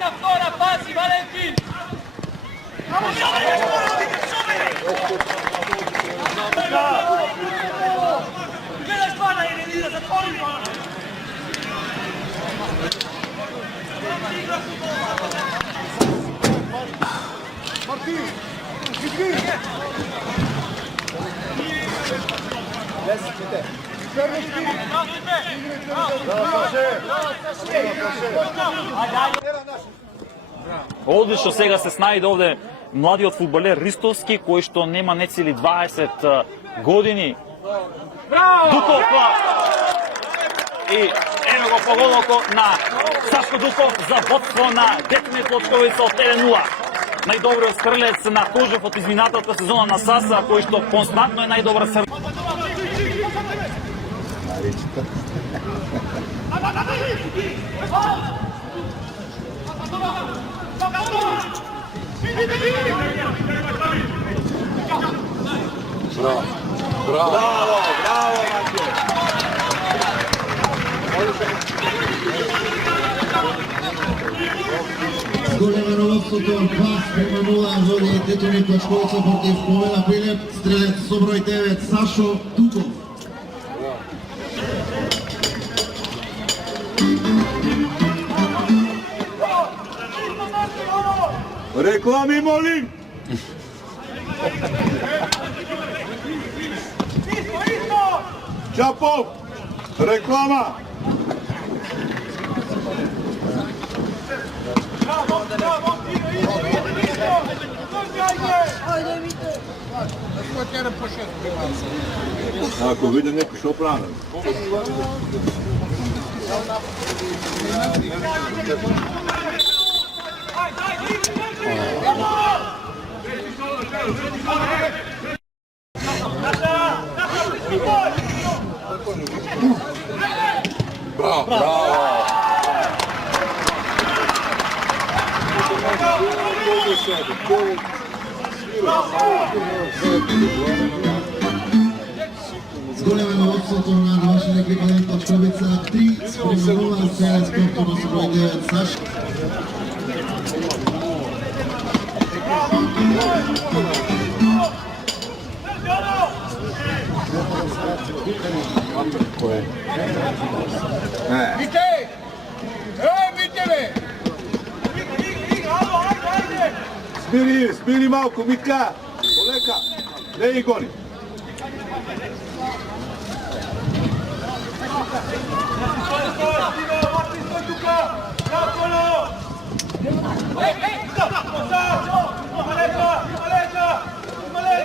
Ancora passi, Valentin! Quella spalla è venuta da fuori! Martin! Gigi! Adesso c'è te! Одлично сега се снајде овде младиот фудбалер Ристовски, кој што нема нецели 20 години. Дуков! И ено го поголоко на Сашко Дуков за водство на Детине Плочковица од 1-0. Најдобриот стрелец на Кожев од изминатата сезона на САСА, кој што константно е најдобар стрелец. Bravo, bravo, bravo, Сголемено лопството 2:0 води Детине Плачковица против Повела Прилеп, стрелец со број 9 Сашо Дуков. Реклами, молим! Чапов! Реклама! Ако видим некој што правим. Bravo, bravo. Сголемено лопството на домашен екипа Плачковица 3:0 стрелец повторно со број 9 Сашо. Мите! Мите бе! Смири малко, Митка! Олека, не и гони!